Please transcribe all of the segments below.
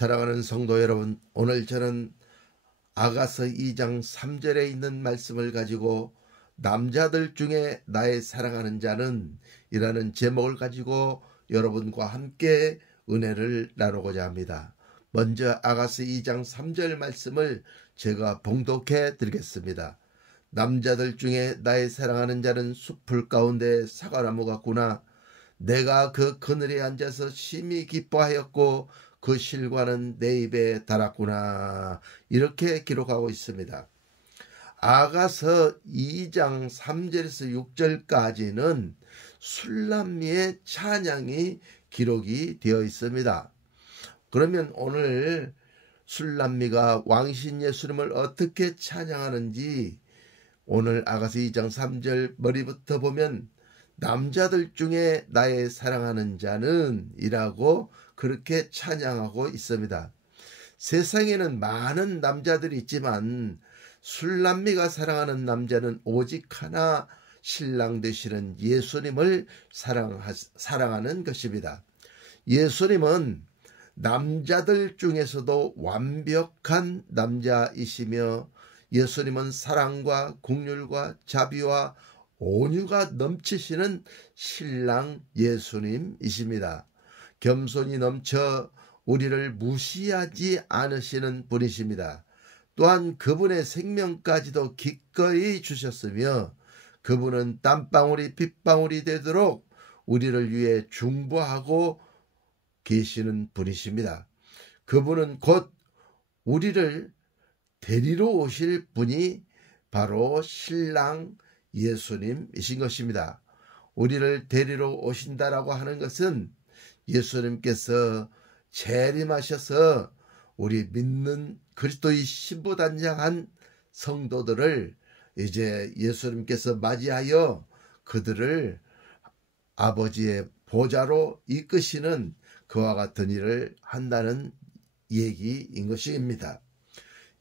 사랑하는 성도 여러분, 오늘 저는 아가서 2장 3절에 있는 말씀을 가지고 남자들 중에 나의 사랑하는 자는 이라는 제목을 가지고 여러분과 함께 은혜를 나누고자 합니다. 먼저 아가서 2장 3절 말씀을 제가 봉독해 드리겠습니다. 남자들 중에 나의 사랑하는 자는 숲풀 가운데 사과나무 같구나. 내가 그 그늘에 앉아서 심히 기뻐하였고 그 실과는 내 입에 달았구나. 이렇게 기록하고 있습니다. 아가서 2장 3절에서 6절까지는 술람미의 찬양이 기록이 되어 있습니다. 그러면 오늘 술람미가 왕신 예수님을 어떻게 찬양하는지 오늘 아가서 2장 3절 머리부터 보면 남자들 중에 나의 사랑하는 자는 이라고 그렇게 찬양하고 있습니다. 세상에는 많은 남자들이 있지만 술람미가 사랑하는 남자는 오직 하나, 신랑 되시는 예수님을 사랑하는 것입니다. 예수님은 남자들 중에서도 완벽한 남자이시며 예수님은 사랑과 긍휼과 자비와 온유가 넘치시는 신랑 예수님이십니다. 겸손이 넘쳐 우리를 무시하지 않으시는 분이십니다. 또한 그분의 생명까지도 기꺼이 주셨으며 그분은 땀방울이 빗방울이 되도록 우리를 위해 중보하고 계시는 분이십니다. 그분은 곧 우리를 데리러 오실 분이 바로 신랑 예수님이신 것입니다. 우리를 데리러 오신다라고 하는 것은 예수님께서 재림하셔서 우리 믿는 그리스도의 신부단장한 성도들을 이제 예수님께서 맞이하여 그들을 아버지의 보좌로 이끄시는 그와 같은 일을 한다는 얘기인 것입니다.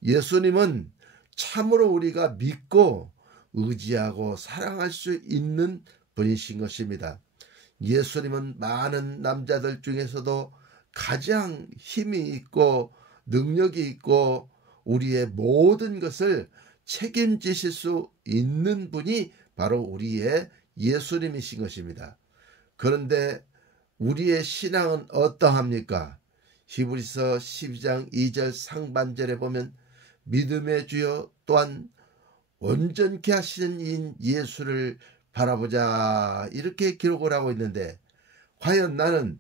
예수님은 참으로 우리가 믿고 의지하고 사랑할 수 있는 분이신 것입니다. 예수님은 많은 남자들 중에서도 가장 힘이 있고 능력이 있고 우리의 모든 것을 책임지실 수 있는 분이 바로 우리의 예수님이신 것입니다. 그런데 우리의 신앙은 어떠합니까? 히브리서 12장 2절 상반절에 보면 믿음의 주여 또한 온전케 하시는 이인 예수를 바라보자 이렇게 기록을 하고 있는데 과연 나는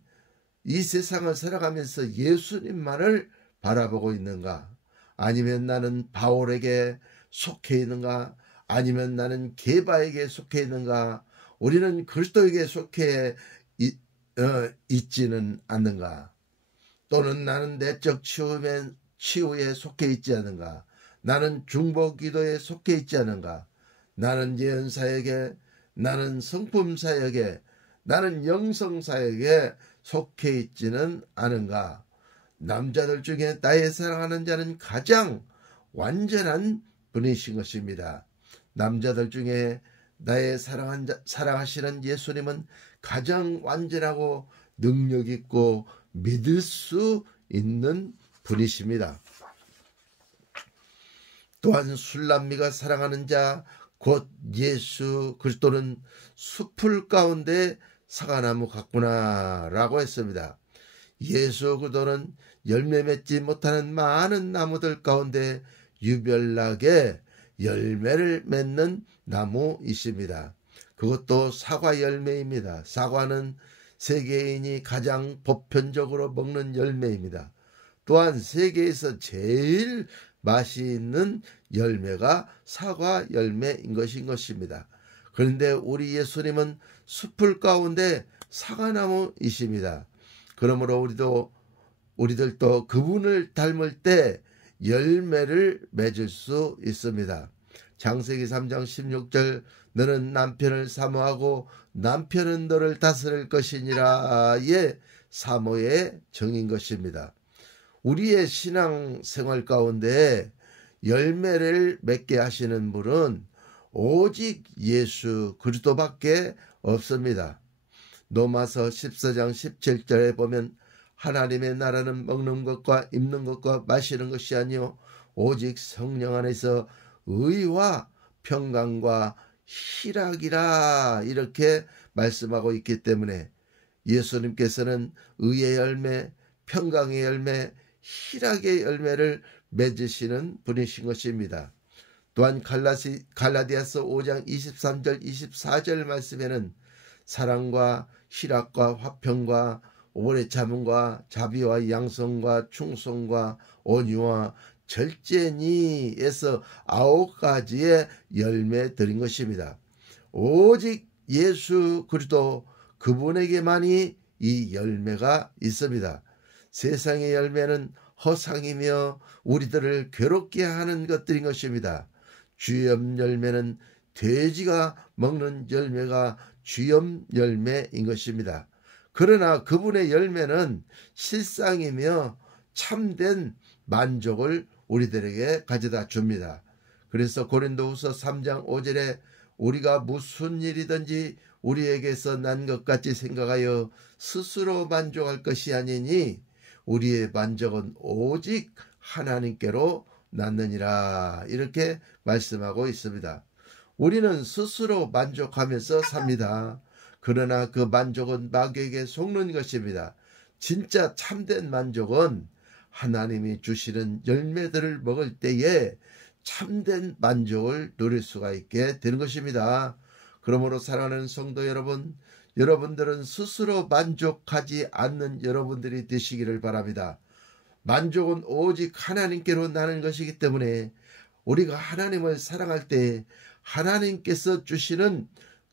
이 세상을 살아가면서 예수님만을 바라보고 있는가? 아니면 나는 바울에게 속해 있는가? 아니면 나는 게바에게 속해 있는가? 우리는 그리스도에게 속해 있지는 않는가? 또는 나는 내적 치유에 속해 있지 않은가? 나는 중보기도에 속해 있지 않은가? 나는 예언사역에, 나는 성품사역에, 나는 영성사역에 속해 있지는 않은가? 남자들 중에 나의 사랑하는 자는 가장 완전한 분이신 것입니다. 남자들 중에 나의 사랑하시는 예수님은 가장 완전하고 능력 있고 믿을 수 있는 분이십니다. 또한 술람미가 사랑하는 자 곧 예수 그리스도는 숲풀 가운데 사과나무 같구나 라고 했습니다. 예수 그리스도는 열매 맺지 못하는 많은 나무들 가운데 유별나게 열매를 맺는 나무이십니다. 그것도 사과 열매입니다. 사과는 세계인이 가장 보편적으로 먹는 열매입니다. 또한 세계에서 제일 맛이 있는 열매가 사과 열매인 것입니다. 그런데 우리 예수님은 숲풀 가운데 사과나무이십니다. 그러므로 우리들도 그분을 닮을 때 열매를 맺을 수 있습니다. 창세기 3장 16절 너는 남편을 사모하고 남편은 너를 다스릴 것이니라의 사모의 정인 것입니다. 우리의 신앙생활 가운데 열매를 맺게 하시는 분은 오직 예수 그리스도밖에 없습니다. 로마서 14장 17절에 보면 하나님의 나라는 먹는 것과 입는 것과 마시는 것이 아니요 오직 성령 안에서 의와 평강과 희락이라 이렇게 말씀하고 있기 때문에 예수님께서는 의의 열매, 평강의 열매, 희락의 열매를 맺으시는 분이신 것입니다. 또한 갈라디아서 5장 23절 24절 말씀에는 사랑과 희락과 화평과 오래 참음과 자비와 양성과 충성과 온유와 절제니에서 9가지의 열매들인 것입니다. 오직 예수 그리스도 그분에게만이 이 열매가 있습니다. 세상의 열매는 허상이며 우리들을 괴롭게 하는 것들인 것입니다. 주염 열매는 돼지가 먹는 열매가 주염 열매인 것입니다. 그러나 그분의 열매는 실상이며 참된 만족을 우리들에게 가져다 줍니다. 그래서 고린도후서 3장 5절에 우리가 무슨 일이든지 우리에게서 난 것 같이 생각하여 스스로 만족할 것이 아니니 우리의 만족은 오직 하나님께로 났느니라 이렇게 말씀하고 있습니다. 우리는 스스로 만족하면서 삽니다. 그러나 그 만족은 마귀에게 속는 것입니다. 진짜 참된 만족은 하나님이 주시는 열매들을 먹을 때에 참된 만족을 누릴 수가 있게 되는 것입니다. 그러므로 사랑하는 성도 여러분, 여러분들은 스스로 만족하지 않는 여러분들이 되시기를 바랍니다. 만족은 오직 하나님께로 나는 것이기 때문에 우리가 하나님을 사랑할 때 하나님께서 주시는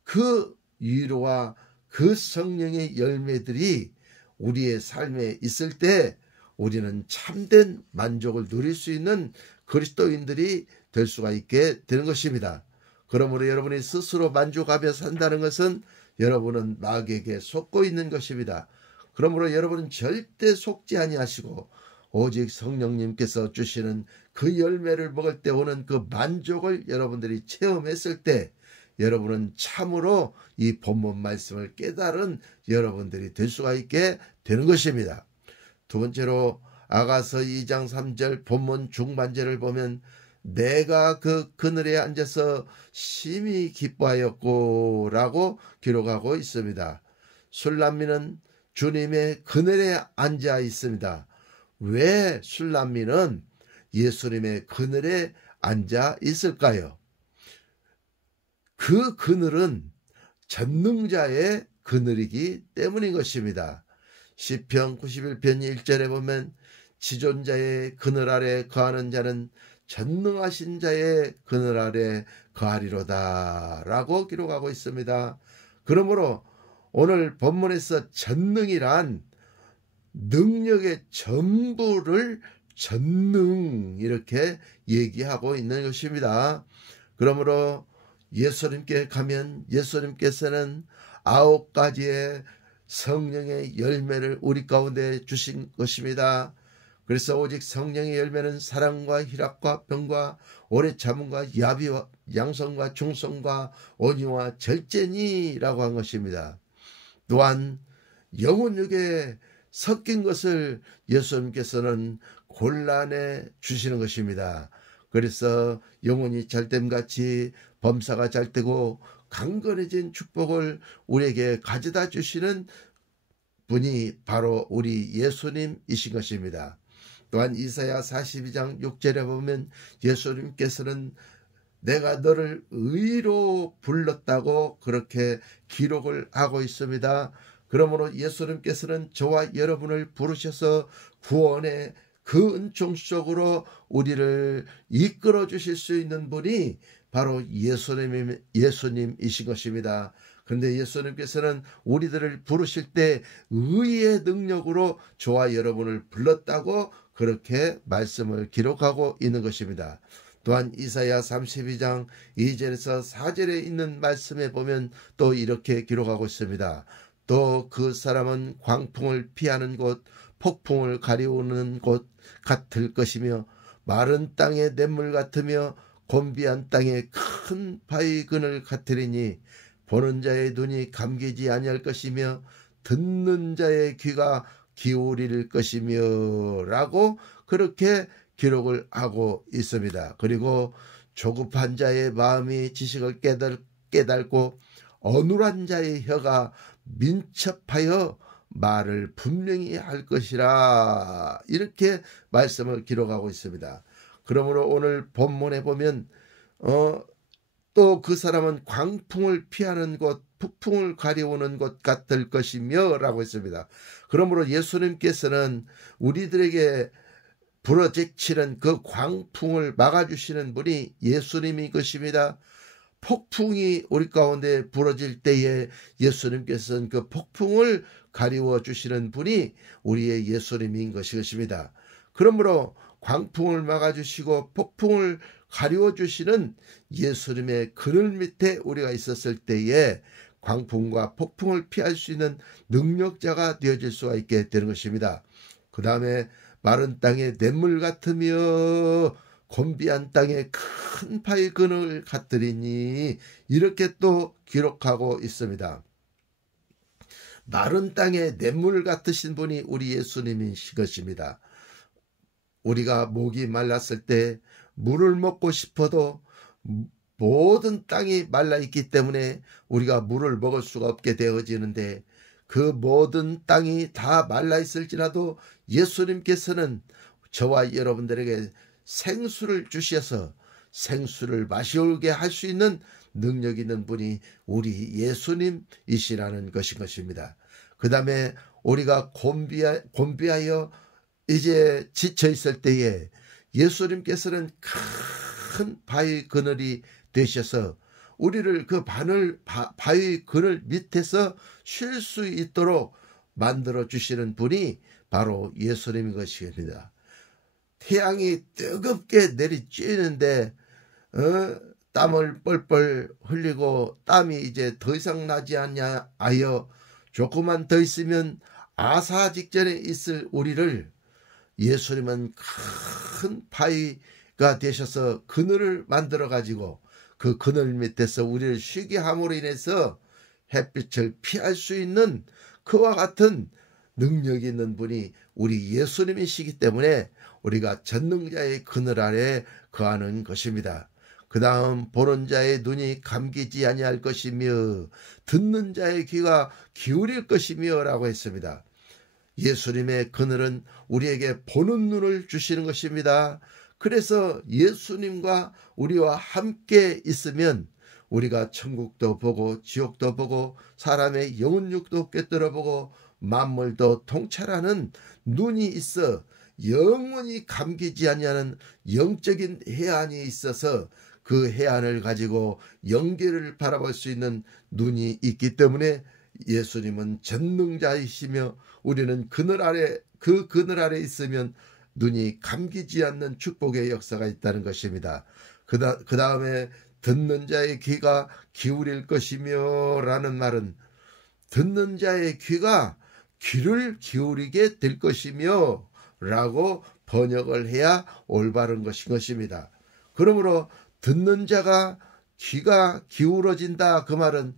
그 위로와 그 성령의 열매들이 우리의 삶에 있을 때 우리는 참된 만족을 누릴 수 있는 그리스도인들이 될 수가 있게 되는 것입니다. 그러므로 여러분이 스스로 만족하며 산다는 것은 여러분은 마귀에게 속고 있는 것입니다. 그러므로 여러분은 절대 속지 아니하시고 오직 성령님께서 주시는 그 열매를 먹을 때 오는 그 만족을 여러분들이 체험했을 때 여러분은 참으로 이 본문 말씀을 깨달은 여러분들이 될 수가 있게 되는 것입니다. 두 번째로 아가서 2장 3절 본문 중반절을 보면 내가 그 그늘에 앉아서 심히 기뻐하였고 라고 기록하고 있습니다. 술람미는 주님의 그늘에 앉아 있습니다. 왜 술람미는 예수님의 그늘에 앉아 있을까요? 그 그늘은 전능자의 그늘이기 때문인 것입니다. 시편 91편 1절에 보면 지존자의 그늘 아래 거하는 자는 전능하신 자의 그늘 아래 거하리로다 라고 기록하고 있습니다. 그러므로 오늘 본문에서 전능이란 능력의 전부를 전능 이렇게 얘기하고 있는 것입니다. 그러므로 예수님께 가면 예수님께서는 9가지의 성령의 열매를 우리 가운데 주신 것입니다. 그래서 오직 성령의 열매는 사랑과 희락과 평과 오래 참음과 야비와 양성과 충성과 온유와 절제니라고 한 것입니다. 또한 영혼육에 섞인 것을 예수님께서는 곤란해 주시는 것입니다. 그래서 영혼이 잘됨같이 범사가 잘되고 강건해진 축복을 우리에게 가져다 주시는 분이 바로 우리 예수님이신 것입니다. 또한 이사야 42장 6절에 보면 예수님께서는 내가 너를 의로 불렀다고 그렇게 기록을 하고 있습니다. 그러므로 예수님께서는 저와 여러분을 부르셔서 구원의 그 은총 속으로 우리를 이끌어 주실 수 있는 분이 바로 예수님이신 것입니다. 그런데 예수님께서는 우리들을 부르실 때 의의 능력으로 저와 여러분을 불렀다고 그렇게 말씀을 기록하고 있는 것입니다. 또한 이사야 32장 2절에서 4절에 있는 말씀에 보면 또 이렇게 기록하고 있습니다. 또 그 사람은 광풍을 피하는 곳, 폭풍을 가리우는 곳 같을 것이며 마른 땅의 냇물 같으며 곤비한 땅의 큰 바위 그늘 같으리니 보는 자의 눈이 감기지 아니할 것이며 듣는 자의 귀가 기울일 것이며 라고 그렇게 기록을 하고 있습니다. 그리고 조급한 자의 마음이 지식을 깨닫고 어눌한 자의 혀가 민첩하여 말을 분명히 할 것이라 이렇게 말씀을 기록하고 있습니다. 그러므로 오늘 본문에 보면 또 그 사람은 광풍을 피하는 곳 폭풍을 가려오는 것 같을 것이며 라고 했습니다. 그러므로 예수님께서는 우리들에게 불어제치는 그 광풍을 막아주시는 분이 예수님이 것입니다. 폭풍이 우리 가운데 불어질 때에 예수님께서는 그 폭풍을 가리워 주시는 분이 우리의 예수님인 것입니다. 그러므로 광풍을 막아주시고 폭풍을 가리워 주시는 예수님의 그늘 밑에 우리가 있었을 때에 광풍과 폭풍을 피할 수 있는 능력자가 되어질 수가 있게 되는 것입니다. 그 다음에 마른 땅에 냇물 같으며 곤비한 땅에 큰 바위 그늘 같으리니 이렇게 또 기록하고 있습니다. 마른 땅에 냇물 같으신 분이 우리 예수님이신 것입니다. 우리가 목이 말랐을 때 물을 먹고 싶어도 모든 땅이 말라있기 때문에 우리가 물을 먹을 수가 없게 되어지는데 그 모든 땅이 다 말라있을지라도 예수님께서는 저와 여러분들에게 생수를 주셔서 생수를 마시게 할 수 있는 능력 있는 분이 우리 예수님이시라는 것입니다. 그 다음에 우리가 곤비하여 이제 지쳐 있을 때에 예수님께서는 큰 바위 그늘이 되셔서 우리를 그 바위 그늘 밑에서 쉴 수 있도록 만들어 주시는 분이 바로 예수님인 것입니다. 태양이 뜨겁게 내리쬐는데 땀을 뻘뻘 흘리고 땀이 이제 더 이상 나지 않냐 하여 조금만 더 있으면 아사 직전에 있을 우리를 예수님은 큰 바위가 되셔서 그늘을 만들어 가지고 그 그늘 밑에서 우리를 쉬게 함으로 인해서 햇빛을 피할 수 있는 그와 같은 능력이 있는 분이 우리 예수님이시기 때문에 우리가 전능자의 그늘 아래 거하는 것입니다. 그 다음 보는 자의 눈이 감기지 아니할 것이며 듣는 자의 귀가 기울일 것이며 라고 했습니다. 예수님의 그늘은 우리에게 보는 눈을 주시는 것입니다. 그래서 예수님과 우리와 함께 있으면 우리가 천국도 보고 지옥도 보고 사람의 영혼육도 꿰뚫어 보고 만물도 통찰하는 눈이 있어 영원히 감기지 아니하는 영적인 해안이 있어서 그 해안을 가지고 영계를 바라볼 수 있는 눈이 있기 때문에 예수님은 전능자이시며 우리는 그늘 아래 있으면 눈이 감기지 않는 축복의 역사가 있다는 것입니다. 그 다음에 듣는 자의 귀가 기울일 것이며 라는 말은 듣는 자의 귀가 귀를 기울이게 될 것이며 라고 번역을 해야 올바른 것입니다. 그러므로 듣는 자가 귀가 기울어진다 그 말은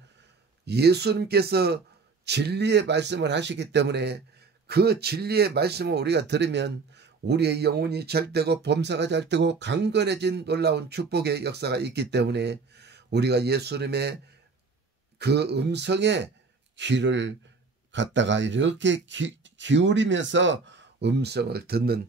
예수님께서 진리의 말씀을 하시기 때문에 그 진리의 말씀을 우리가 들으면 우리의 영혼이 잘되고 범사가 잘되고 강건해진 놀라운 축복의 역사가 있기 때문에 우리가 예수님의 그 음성에 귀를 갖다가 이렇게 기울이면서 음성을 듣는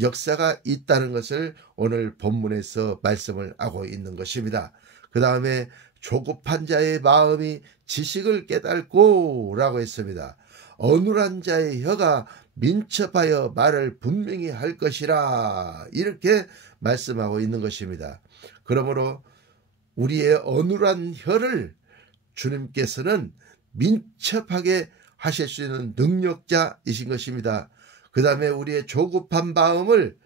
역사가 있다는 것을 오늘 본문에서 말씀을 하고 있는 것입니다. 그 다음에 조급한 자의 마음이 지식을 깨닫고 라고 했습니다. 어눌한 자의 혀가 민첩하여 말을 분명히 할 것이라 이렇게 말씀하고 있는 것입니다. 그러므로 우리의 어눌한 혀를 주님께서는 민첩하게 하실 수 있는 능력자이신 것입니다. 그 다음에 우리의 조급한 마음을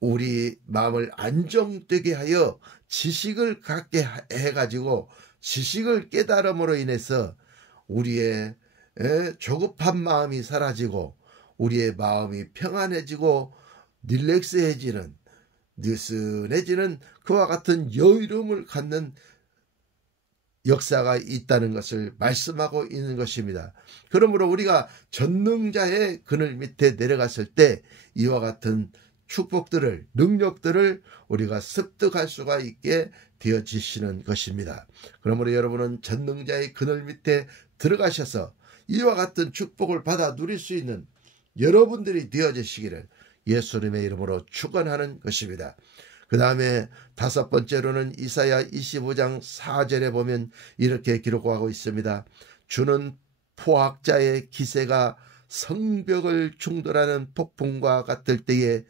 우리 마음을 안정되게 하여 지식을 갖게 해가지고 지식을 깨달음으로 인해서 우리의 조급한 마음이 사라지고 우리의 마음이 평안해지고 릴렉스해지는 느슨해지는 그와 같은 여유로움을 갖는 역사가 있다는 것을 말씀하고 있는 것입니다. 그러므로 우리가 전능자의 그늘 밑에 내려갔을 때 이와 같은 축복들을, 능력들을 우리가 습득할 수가 있게 되어지시는 것입니다. 그러므로 여러분은 전능자의 그늘 밑에 들어가셔서 이와 같은 축복을 받아 누릴 수 있는 여러분들이 되어지시기를 예수님의 이름으로 축원하는 것입니다. 그 다음에 다섯 번째로는 이사야 25장 4절에 보면 이렇게 기록하고 있습니다. 주는 포악자의 기세가 성벽을 충돌하는 폭풍과 같을 때에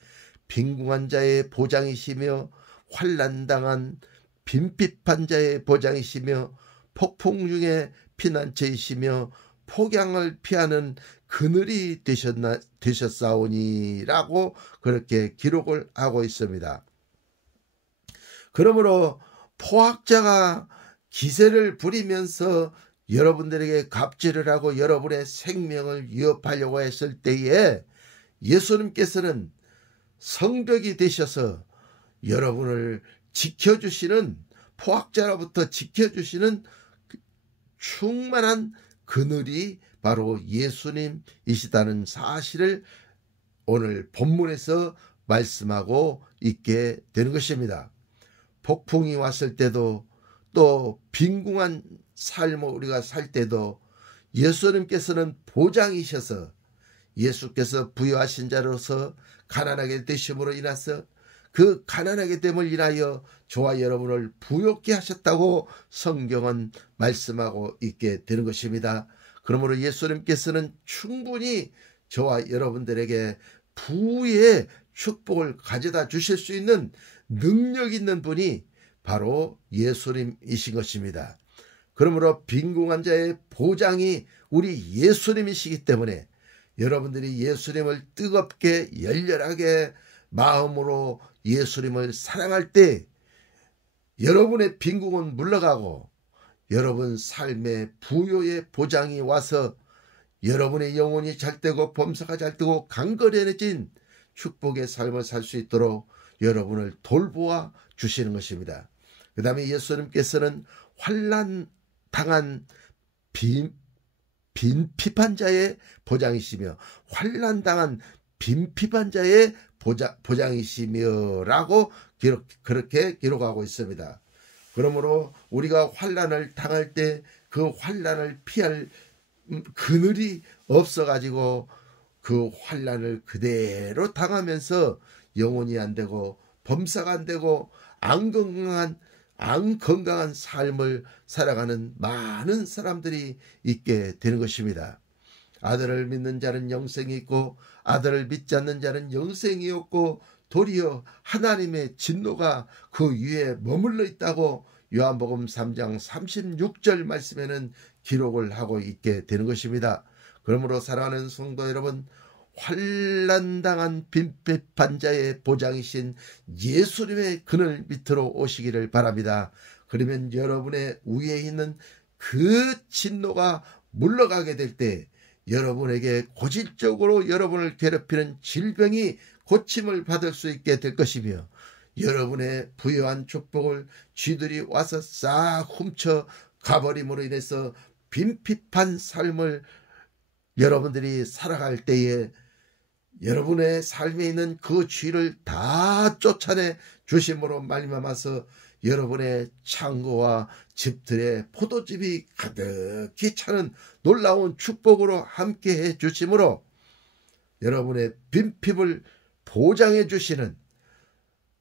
빈궁한 자의 보장이시며 환난당한 빈핍한 자의 보장이시며 폭풍 중에 피난처이시며 폭양을 피하는 그늘이 되셨사오니라고 그렇게 기록을 하고 있습니다. 그러므로 포악자가 기세를 부리면서 여러분들에게 갑질을 하고 여러분의 생명을 위협하려고 했을 때에 예수님께서는 성벽이 되셔서 여러분을 지켜주시는, 포악자로부터 지켜주시는 충만한 그늘이 바로 예수님이시다는 사실을 오늘 본문에서 말씀하고 있게 되는 것입니다. 폭풍이 왔을 때도 또 빈궁한 삶을 우리가 살 때도 예수님께서는 보장이셔서 예수께서 부유하신 자로서 가난하게 되심으로 인해서 그 가난하게 됨을 인하여 저와 여러분을 부욕케 하셨다고 성경은 말씀하고 있게 되는 것입니다. 그러므로 예수님께서는 충분히 저와 여러분들에게 부의 축복을 가져다 주실 수 있는 능력 있는 분이 바로 예수님이신 것입니다. 그러므로 빈궁한 자의 보장이 우리 예수님이시기 때문에 여러분들이 예수님을 뜨겁게 열렬하게 마음으로 예수님을 사랑할 때 여러분의 빈궁은 물러가고 여러분 삶의 부요의 보장이 와서 여러분의 영혼이 잘되고 범사가 잘되고 강건해진 축복의 삶을 살 수 있도록 여러분을 돌보아 주시는 것입니다. 그 다음에 예수님께서는 환난 당한 빈핍한 자의 보장이시며 환난 당한 빈핍한 자의 보장이시며 라고 그렇게 기록하고 있습니다. 그러므로 우리가 환난을 당할 때 그 환난을 피할 그늘이 없어가지고 그 환난을 그대로 당하면서 영혼이 안 되고 범사가 안 되고 안 건강한 삶을 살아가는 많은 사람들이 있게 되는 것입니다. 아들을 믿는 자는 영생이 있고 아들을 믿지 않는 자는 영생이 없고 도리어 하나님의 진노가 그 위에 머물러 있다고 요한복음 3장 36절 말씀에는 기록을 하고 있게 되는 것입니다. 그러므로 사랑하는 성도 여러분, 환난당한 빈핍한 자의 보장이신 예수님의 그늘 밑으로 오시기를 바랍니다. 그러면 여러분의 위에 있는 그 진노가 물러가게 될 때 여러분에게 고질적으로 여러분을 괴롭히는 질병이 고침을 받을 수 있게 될 것이며 여러분의 부유한 축복을 쥐들이 와서 싹 훔쳐 가버림으로 인해서 빈핍한 삶을 여러분들이 살아갈 때에 여러분의 삶에 있는 그 쥐를 다 쫓아내 주심으로 말미암아서 여러분의 창고와 집들의 포도즙이 가득히 차는 놀라운 축복으로 함께해 주심으로 여러분의 빈핍을 보장해 주시는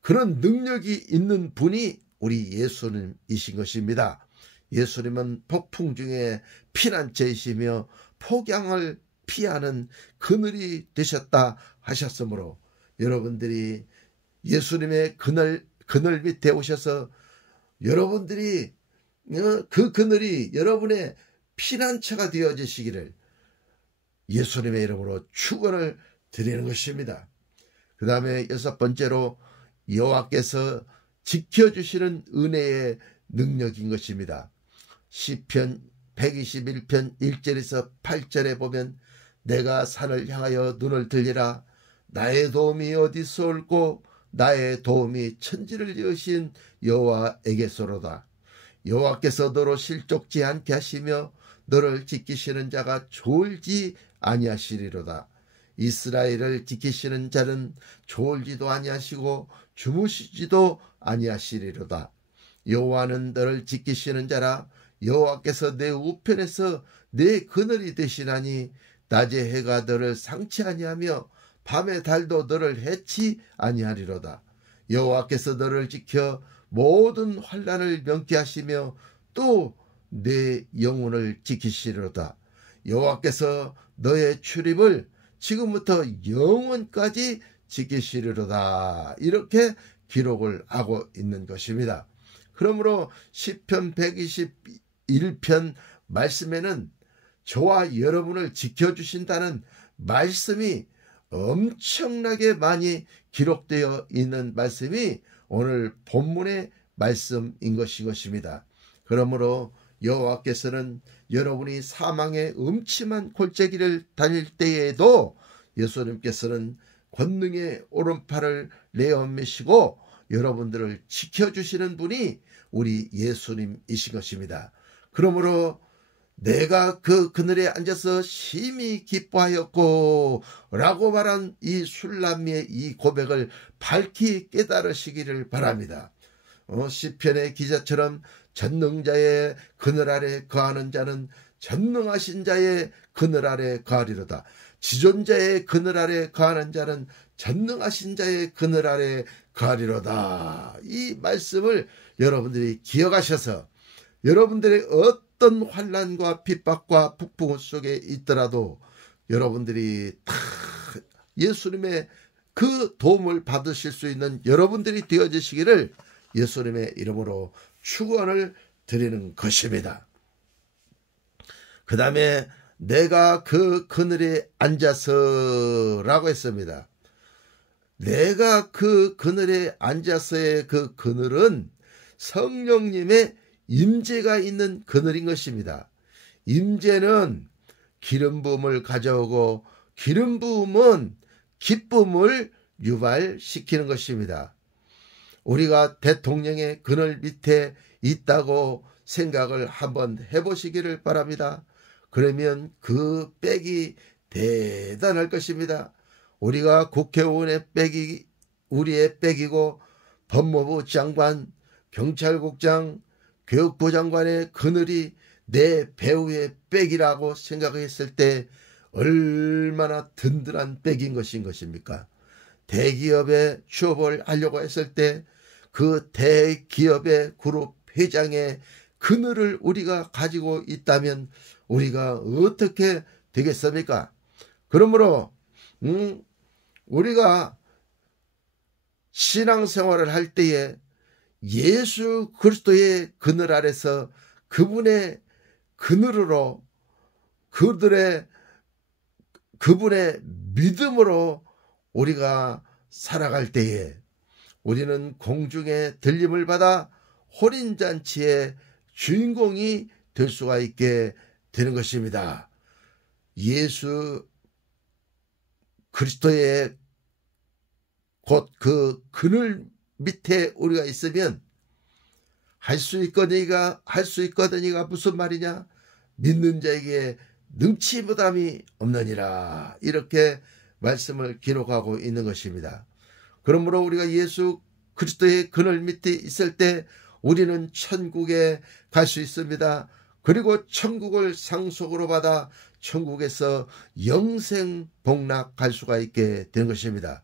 그런 능력이 있는 분이 우리 예수님이신 것입니다. 예수님은 폭풍 중에 피난처이시며 폭양을 피하는 그늘이 되셨다 하셨으므로 여러분들이 예수님의 그늘 밑에 오셔서 여러분들이 그 그늘이 여러분의 피난처가 되어지시기를 예수님의 이름으로 축원을 드리는 것입니다. 그 다음에 여섯 번째로 여호와께서 지켜주시는 은혜의 능력인 것입니다. 시편 121편 1절에서 8절에 보면 내가 산을 향하여 눈을 들리라 나의 도움이 어디서 올고 나의 도움이 천지를 여신 여호와에게서로다. 여호와께서 너로 실족지 않게 하시며 너를 지키시는 자가 졸지 아니하시리로다. 이스라엘을 지키시는 자는 졸지도 아니하시고 주무시지도 아니하시리로다. 여호와는 너를 지키시는 자라. 여호와께서 내 우편에서 내 그늘이 되시나니 낮에 해가 너를 상치 아니하며 밤에 달도 너를 해치 아니하리로다. 여호와께서 너를 지켜 모든 환난을 면케하시며 또 내 영혼을 지키시리로다. 여호와께서 너의 출입을 지금부터 영원까지 지키시리로다. 이렇게 기록을 하고 있는 것입니다. 그러므로 시편 121편 말씀에는 저와 여러분을 지켜주신다는 말씀이 엄청나게 많이 기록되어 있는 말씀이 오늘 본문의 말씀인 것입니다. 그러므로 여호와께서는 여러분이 사망의 음침한 골짜기를 다닐 때에도 예수님께서는 권능의 오른팔을 내어매시고 여러분들을 지켜주시는 분이 우리 예수님이신 것입니다. 그러므로 내가 그 그늘에 앉아서 심히 기뻐하였고 라고 말한 이 술람미의 이 고백을 밝히 깨달으시기를 바랍니다. 시편의 기자처럼 전능자의 그늘 아래 거하는 자는 전능하신 자의 그늘 아래 거하리로다. 지존자의 그늘 아래 거하는 자는 전능하신 자의 그늘 아래 거하리로다. 이 말씀을 여러분들이 기억하셔서 여러분들의 어떤 환난과 핍박과 북풍 속에 있더라도 여러분들이 다 예수님의 그 도움을 받으실 수 있는 여러분들이 되어지시기를 예수님의 이름으로 축원을 드리는 것입니다. 그 다음에 내가 그 그늘에 앉아서 라고 했습니다. 내가 그 그늘에 앉아서의 그 그늘은 성령님의 임재가 있는 그늘인 것입니다. 임재는 기름 부음을 가져오고 기름 부음은 기쁨을 유발시키는 것입니다. 우리가 대통령의 그늘 밑에 있다고 생각을 한번 해보시기를 바랍니다. 그러면 그 빽이 대단할 것입니다. 우리가 국회의원의 빽이 우리의 빽이고 법무부 장관, 경찰국장, 교육부 장관의 그늘이 내 배우의 빽이라고 생각했을 때 얼마나 든든한 빽인 것입니까? 대기업에 취업을 하려고 했을 때 그 대기업의 그룹 회장의 그늘을 우리가 가지고 있다면 우리가 어떻게 되겠습니까? 그러므로 우리가 신앙생활을 할 때에 예수 그리스도의 그늘 아래서 그분의 그늘으로 그분의 믿음으로 우리가 살아갈 때에 우리는 공중의 들림을 받아 혼인잔치의 주인공이 될 수가 있게 되는 것입니다. 예수 그리스도의 곧 그 그늘 밑에 우리가 있으면 할 수 있거니가 무슨 말이냐? 믿는 자에게 능치 부담이 없느니라. 이렇게 말씀을 기록하고 있는 것입니다. 그러므로 우리가 예수 그리스도의 그늘 밑에 있을 때 우리는 천국에 갈 수 있습니다. 그리고 천국을 상속으로 받아 천국에서 영생 복락할 수가 있게 되는 것입니다.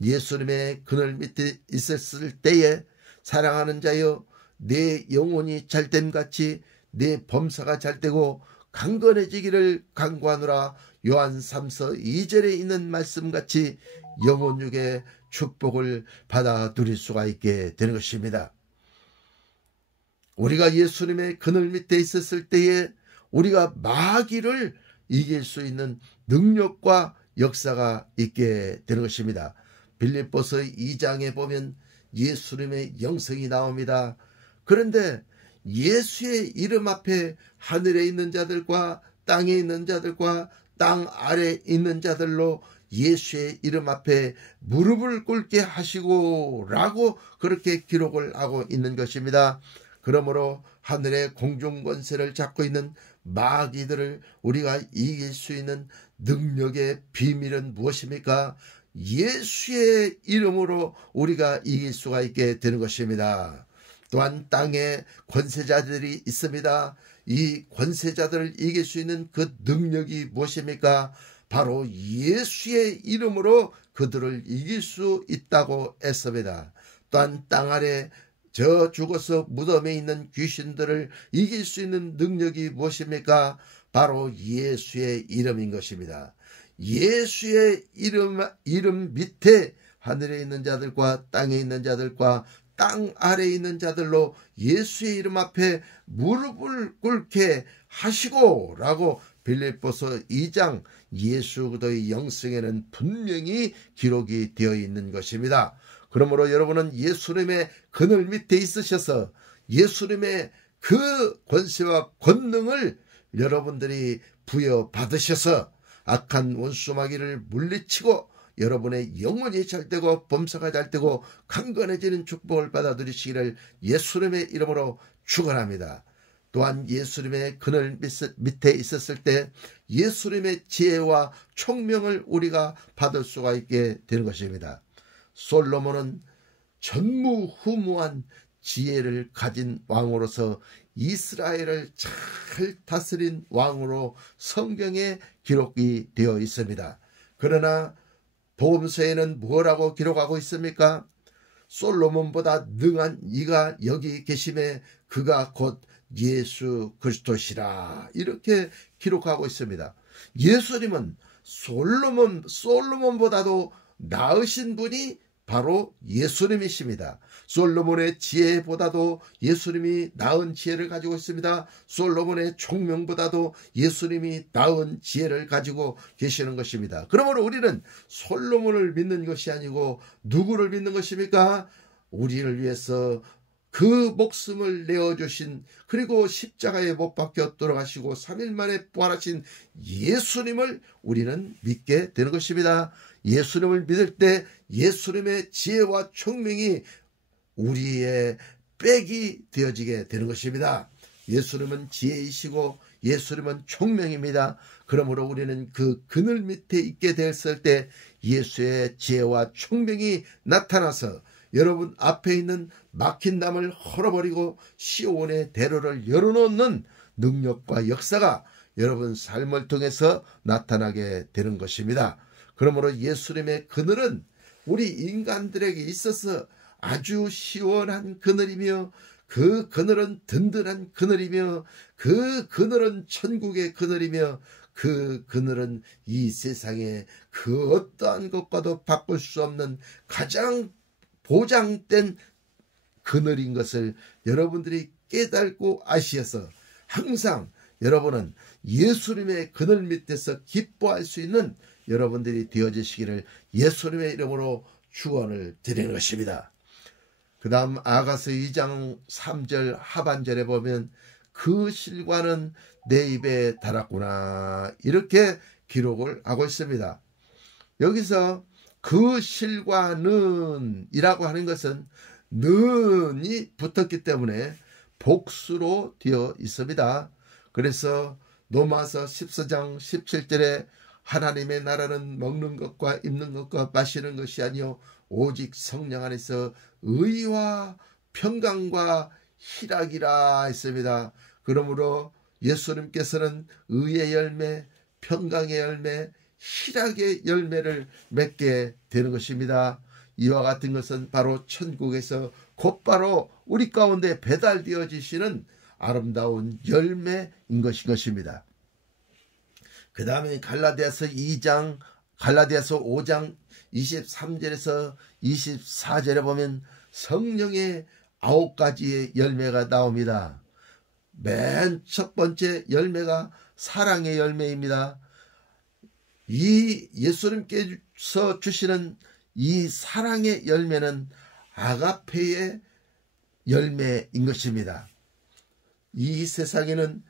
예수님의 그늘 밑에 있었을 때에 사랑하는 자여 내 영혼이 잘됨같이 내 범사가 잘되고 강건해지기를 간구하노라. 요한 3서 2절에 있는 말씀같이 영혼육의 축복을 받아 누릴 수가 있게 되는 것입니다. 우리가 예수님의 그늘 밑에 있었을 때에 우리가 마귀를 이길 수 있는 능력과 역사가 있게 되는 것입니다. 빌립보서 2장에 보면 예수님의 영성이 나옵니다. 그런데 예수의 이름 앞에 하늘에 있는 자들과 땅에 있는 자들과 땅 아래 있는 자들로 예수의 이름 앞에 무릎을 꿇게 하시고 라고 그렇게 기록을 하고 있는 것입니다. 그러므로 하늘의 공중 권세를 잡고 있는 마귀들을 우리가 이길 수 있는 능력의 비밀은 무엇입니까? 예수의 이름으로 우리가 이길 수가 있게 되는 것입니다. 또한 땅에 권세자들이 있습니다. 이 권세자들을 이길 수 있는 그 능력이 무엇입니까? 바로 예수의 이름으로 그들을 이길 수 있다고 했습니다. 또한 땅 아래 저 죽어서 무덤에 있는 귀신들을 이길 수 있는 능력이 무엇입니까? 바로 예수의 이름인 것입니다. 예수의 이름 밑에 하늘에 있는 자들과 땅에 있는 자들과 땅 아래에 있는 자들로 예수의 이름 앞에 무릎을 꿇게 하시고 라고 빌립보서 2장 예수 그리스도의 영성에는 분명히 기록이 되어 있는 것입니다. 그러므로 여러분은 예수님의 그늘 밑에 있으셔서 예수님의 그 권세와 권능을 여러분들이 부여받으셔서 악한 원수 마귀를 물리치고 여러분의 영혼이 잘되고 범사가 잘되고 강건해지는 축복을 받아들이시기를 예수님의 이름으로 축원합니다. 또한 예수님의 그늘 밑에 있었을 때 예수님의 지혜와 총명을 우리가 받을 수가 있게 되는 것입니다. 솔로몬은 전무후무한 지혜를 가진 왕으로서 이스라엘을 잘 다스린 왕으로 성경에 기록이 되어 있습니다. 그러나 복음서에는 뭐라고 기록하고 있습니까? 솔로몬보다 능한 이가 여기 계심에 그가 곧 예수 그리스도시라 이렇게 기록하고 있습니다. 예수님은 솔로몬보다도 나으신 분이 바로 예수님이십니다. 솔로몬의 지혜보다도 예수님이 나은 지혜를 가지고 있습니다. 솔로몬의 총명보다도 예수님이 나은 지혜를 가지고 계시는 것입니다. 그러므로 우리는 솔로몬을 믿는 것이 아니고 누구를 믿는 것입니까? 우리를 위해서 그 목숨을 내어주신 그리고 십자가에 못 박혀 돌아가시고 3일 만에 부활하신 예수님을 우리는 믿게 되는 것입니다. 예수님을 믿을 때 예수님의 지혜와 총명이 우리의 백이 되어지게 되는 것입니다. 예수님은 지혜이시고 예수님은 총명입니다. 그러므로 우리는 그 그늘 밑에 있게 되었을 때 예수의 지혜와 총명이 나타나서 여러분 앞에 있는 막힌 담을 헐어버리고 시온의 대로를 열어놓는 능력과 역사가 여러분 삶을 통해서 나타나게 되는 것입니다. 그러므로 예수님의 그늘은 우리 인간들에게 있어서 아주 시원한 그늘이며 그 그늘은 든든한 그늘이며 그 그늘은 천국의 그늘이며 그 그늘은 이 세상에 그 어떠한 것과도 바꿀 수 없는 가장 보장된 그늘인 것을 여러분들이 깨닫고 아시어서 항상 여러분은 예수님의 그늘 밑에서 기뻐할 수 있는 여러분들이 되어지시기를 예수님의 이름으로 축원을 드리는 것입니다. 그 다음 아가서 2장 3절 하반절에 보면 그 실과는 내 입에 달았구나 이렇게 기록을 하고 있습니다. 여기서 그 실과는 이라고 하는 것은 는이 붙었기 때문에 복수로 되어 있습니다. 그래서 로마서 14장 17절에 하나님의 나라는 먹는 것과 입는 것과 마시는 것이 아니요 오직 성령 안에서 의와 평강과 희락이라 했습니다. 그러므로 예수님께서는 의의 열매, 평강의 열매, 희락의 열매를 맺게 되는 것입니다. 이와 같은 것은 바로 천국에서 곧바로 우리 가운데 배달되어지시는 아름다운 열매인 것입니다. 그 다음에 갈라디아서 5장 23절에서 24절에 보면 성령의 9가지의 열매가 나옵니다. 맨 첫 번째 열매가 사랑의 열매입니다. 이 예수님께서 주시는 이 사랑의 열매는 아가페의 열매인 것입니다. 이 세상에는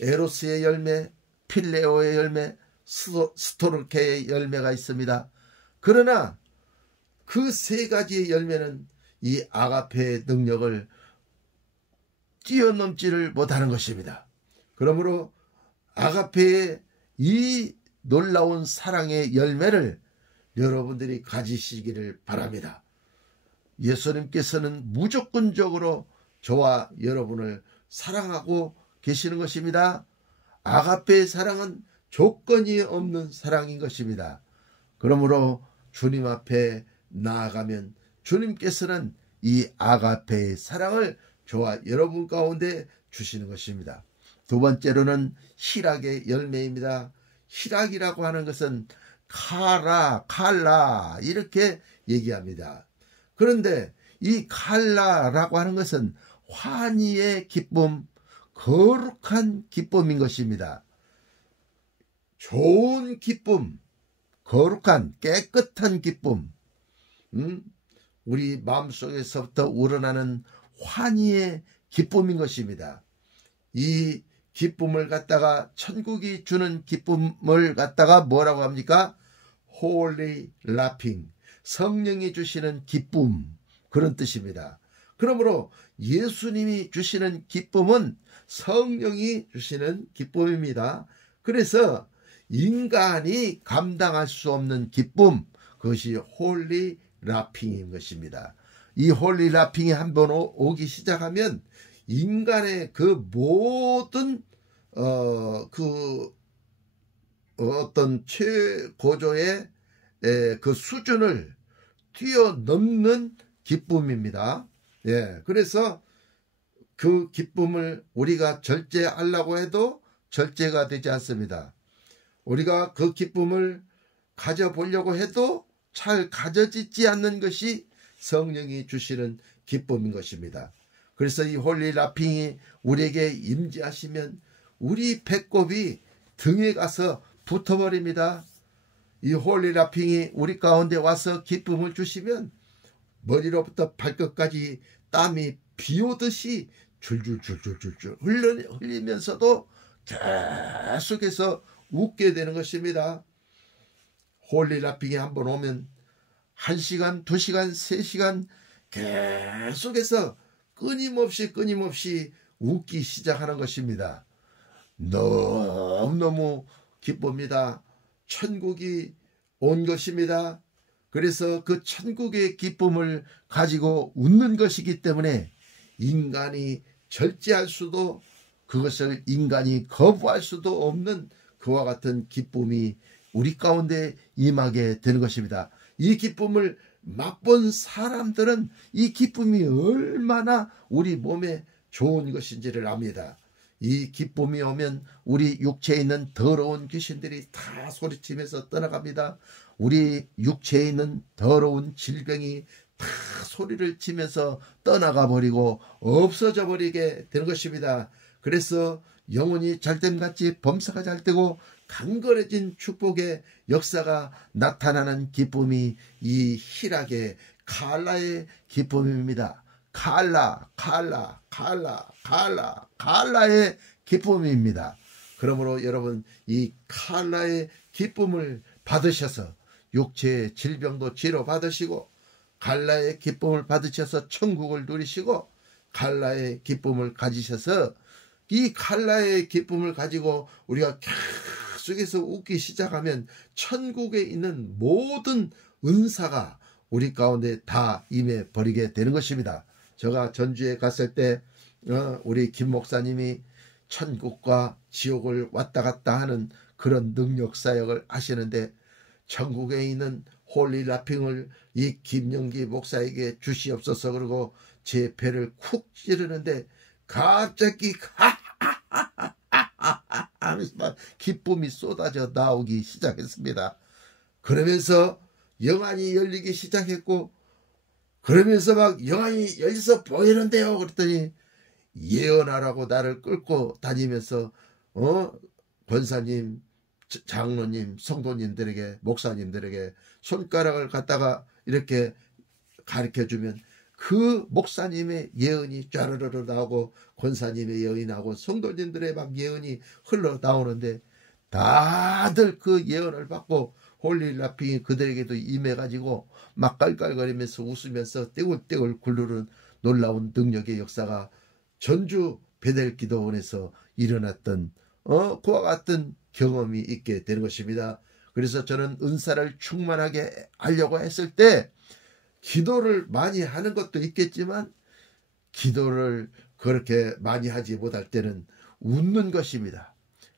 에로스의 열매, 필레오의 열매, 스토르케의 열매가 있습니다. 그러나 그 세 가지의 열매는 이 아가페의 능력을 뛰어넘지를 못하는 것입니다. 그러므로 아가페의 이 놀라운 사랑의 열매를 여러분들이 가지시기를 바랍니다. 예수님께서는 무조건적으로 저와 여러분을 사랑하고 계시는 것입니다. 아가페의 사랑은 조건이 없는 사랑인 것입니다. 그러므로 주님 앞에 나아가면 주님께서는 이 아가페의 사랑을 저와 여러분 가운데 주시는 것입니다. 두 번째로는 희락의 열매입니다. 희락이라고 하는 것은 칼라 이렇게 얘기합니다. 그런데 이 칼라라고 하는 것은 환희의 기쁨, 거룩한 기쁨인 것입니다. 좋은 기쁨, 거룩한 깨끗한 기쁨, 우리 마음속에서부터 우러나는 환희의 기쁨인 것입니다. 이 기쁨을 갖다가 천국이 주는 기쁨을 갖다가 뭐라고 합니까? Holy laughing, 성령이 주시는 기쁨, 그런 뜻입니다. 그러므로 예수님이 주시는 기쁨은 성령이 주시는 기쁨입니다. 그래서 인간이 감당할 수 없는 기쁨, 그것이 홀리 라핑인 것입니다. 이 홀리 라핑이 한번 오기 시작하면 인간의 그 모든 어떤 최고조의 그 수준을 뛰어넘는 기쁨입니다. 그래서 그 기쁨을 우리가 절제하려고 해도 절제가 되지 않습니다. 우리가 그 기쁨을 가져보려고 해도 잘 가져지지 않는 것이 성령이 주시는 기쁨인 것입니다. 그래서 이 홀리 라핑이 우리에게 임재하시면 우리 배꼽이 등에 가서 붙어버립니다. 이 홀리 라핑이 우리 가운데 와서 기쁨을 주시면 머리로부터 발끝까지 땀이 비오듯이 줄줄줄줄줄줄 흘리면서도 계속해서 웃게 되는 것입니다. 홀리 라핑이 한번 오면 1시간, 2시간, 3시간 계속해서 끊임없이 웃기 시작하는 것입니다. 너무너무 기쁩니다. 천국이 온 것입니다. 그래서 그 천국의 기쁨을 가지고 웃는 것이기 때문에 인간이 절제할 수도, 그것을 인간이 거부할 수도 없는 그와 같은 기쁨이 우리 가운데 임하게 되는 것입니다. 이 기쁨을 맛본 사람들은 이 기쁨이 얼마나 우리 몸에 좋은 것인지를 압니다. 이 기쁨이 오면 우리 육체에 있는 더러운 귀신들이 다 소리치면서 떠나갑니다. 우리 육체에 있는 더러운 질병이 다 소리를 치면서 떠나가 버리고 없어져 버리게 되는 것입니다. 그래서 영혼이 잘됨같이 범사가 잘되고 강건해진 축복의 역사가 나타나는 기쁨이 이 희락의 칼라의 기쁨입니다. 칼라의 기쁨입니다. 그러므로 여러분, 이 칼라의 기쁨을 받으셔서 육체의 질병도 치료받으시고, 칼라의 기쁨을 받으셔서 천국을 누리시고, 칼라의 기쁨을 가지셔서 이 칼라의 기쁨을 가지고 우리가 계속해서 웃기 시작하면 천국에 있는 모든 은사가 우리 가운데 다 임해 버리게 되는 것입니다. 제가 전주에 갔을 때 우리 김 목사님이 천국과 지옥을 왔다 갔다 하는 그런 능력 사역을 하시는데, 천국에 있는 홀리 라핑을 이 김영기 목사에게 주시옵소서 그러고 제 배를 쿡 찌르는데 갑자기 기쁨이 쏟아져 나오기 시작했습니다. 그러면서 영안이 열리기 시작했고, 그러면서 막 영안이 열려서 보이는데요 그랬더니 예언하라고 나를 끌고 다니면서 권사님, 장로님, 성도님들에게, 목사님들에게 손가락을 갖다가 이렇게 가르쳐주면 그 목사님의 예언이 쫘르르르 나오고 권사님의 예언이 나오고 성도님들의 막 예언이 흘러나오는데, 다들 그 예언을 받고 홀리 라핑이 그들에게도 임해가지고 막 깔깔거리면서 웃으면서 떼굴떼굴 굴르는 놀라운 능력의 역사가 전주 베델기도원에서 일어났던 그와 같은 경험이 있게 되는 것입니다. 그래서 저는 은사를 충만하게 하려고 했을 때 기도를 많이 하는 것도 있겠지만 기도를 그렇게 많이 하지 못할 때는 웃는 것입니다.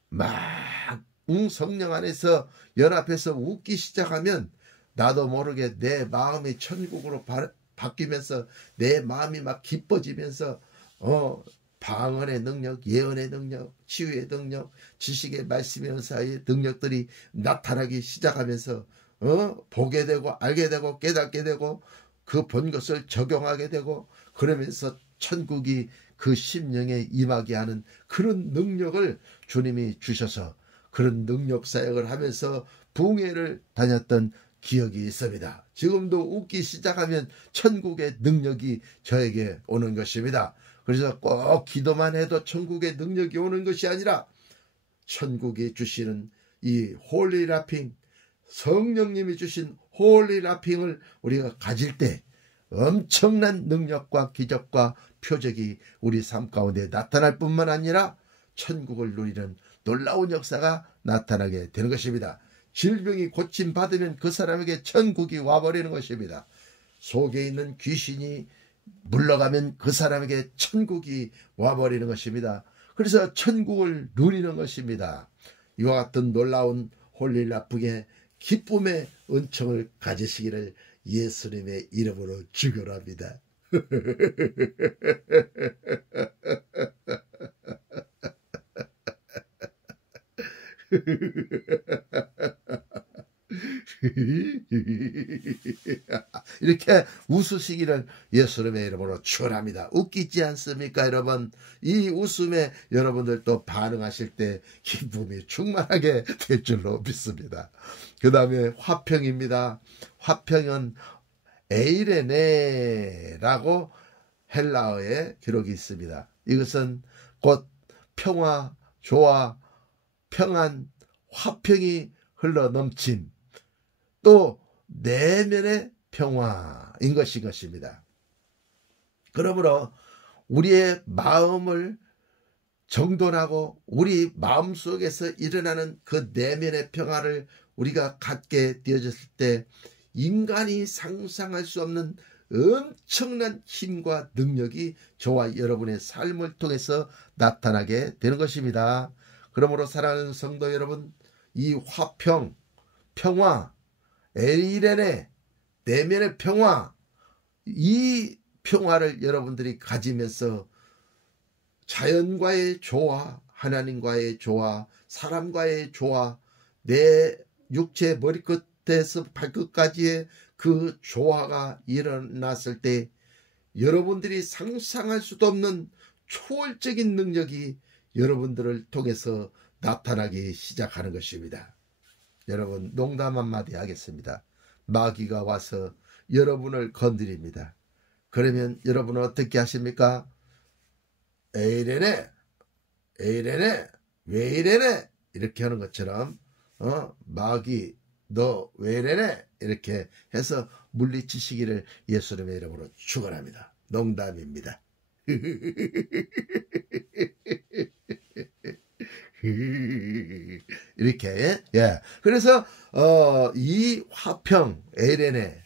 막 성령 안에서 연합해서 웃기 시작하면 나도 모르게 내 마음이 천국으로 바뀌면서 내 마음이 막 기뻐지면서 방언의 능력, 예언의 능력, 치유의 능력, 지식의 말씀의 은사의 능력들이 나타나기 시작하면서 보게 되고 알게 되고 깨닫게 되고 그 본 것을 적용하게 되고 그러면서 천국이 그 심령에 임하게 하는 그런 능력을 주님이 주셔서 그런 능력 사역을 하면서 부흥회를 다녔던 기억이 있습니다. 지금도 웃기 시작하면 천국의 능력이 저에게 오는 것입니다. 그래서 꼭 기도만 해도 천국의 능력이 오는 것이 아니라 천국이 주시는 이 홀리 라핑, 성령님이 주신 홀리 라핑을 우리가 가질 때 엄청난 능력과 기적과 표적이 우리 삶 가운데 나타날 뿐만 아니라 천국을 누리는 놀라운 역사가 나타나게 되는 것입니다. 질병이 고침받으면 그 사람에게 천국이 와버리는 것입니다. 속에 있는 귀신이 물러가면 그 사람에게 천국이 와버리는 것입니다. 그래서 천국을 누리는 것입니다. 이와 같은 놀라운 홀릴라풍의 기쁨의 은총을 가지시기를 예수님의 이름으로 축원합니다. 이렇게 웃으시기를 예수님의 이름으로 축원합니다. 웃기지 않습니까, 여러분? 이 웃음에 여러분들도 반응하실 때 기쁨이 충만하게 될 줄로 믿습니다. 그 다음에 화평입니다. 화평은 에이레네라고 헬라어의 기록이 있습니다. 이것은 곧 평화, 조화, 평안, 화평이 흘러넘침, 또 내면의 평화인 것입니다. 그러므로 우리의 마음을 정돈하고 우리 마음속에서 일어나는 그 내면의 평화를 우리가 갖게 되어졌을 때 인간이 상상할 수 없는 엄청난 힘과 능력이 저와 여러분의 삶을 통해서 나타나게 되는 것입니다. 그러므로 사랑하는 성도 여러분, 이 화평, 평화, 에이레네, 내면의 평화, 이 평화를 여러분들이 가지면서 자연과의 조화, 하나님과의 조화, 사람과의 조화, 내 육체 머리끝에서 발끝까지의 그 조화가 일어났을 때 여러분들이 상상할 수도 없는 초월적인 능력이 여러분들을 통해서 나타나기 시작하는 것입니다. 여러분, 농담 한마디 하겠습니다. 마귀가 와서 여러분을 건드립니다. 그러면 여러분은 어떻게 하십니까? 에이레네, 에이레네, 왜 이래네? 이렇게 하는 것처럼 마귀 너 왜 이래네? 이렇게 해서 물리치시기를 예수님의 이름으로 축원합니다. 농담입니다. 이렇게 그래서 이 화평 에이레네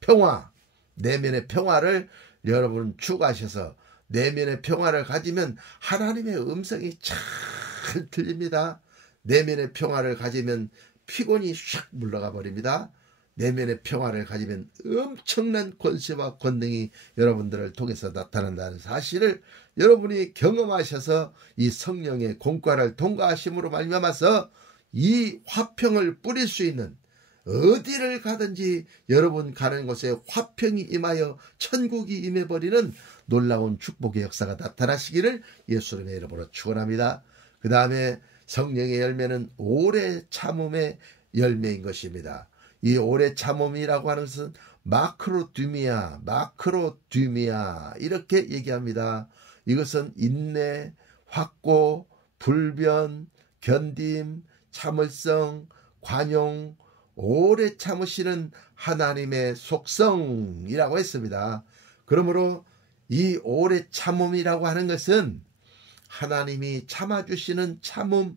평화, 내면의 평화를 여러분 추구하셔서 내면의 평화를 가지면 하나님의 음성이 잘 들립니다. 내면의 평화를 가지면 피곤이 샥 물러가 버립니다. 내면의 평화를 가지면 엄청난 권세와 권능이 여러분들을 통해서 나타난다는 사실을 여러분이 경험하셔서 이 성령의 공과를 통과하심으로 말미암아서 이 화평을 뿌릴 수 있는, 어디를 가든지 여러분 가는 곳에 화평이 임하여 천국이 임해버리는 놀라운 축복의 역사가 나타나시기를 예수님의 이름으로 축원합니다. 그 다음에 성령의 열매는 오래 참음의 열매인 것입니다. 이 오래 참음이라고 하는 것은 마크로듀미아 이렇게 얘기합니다. 이것은 인내, 확고, 불변, 견딤, 참을성, 관용, 오래 참으시는 하나님의 속성이라고 했습니다. 그러므로 이 오래 참음이라고 하는 것은 하나님이 참아주시는 참음인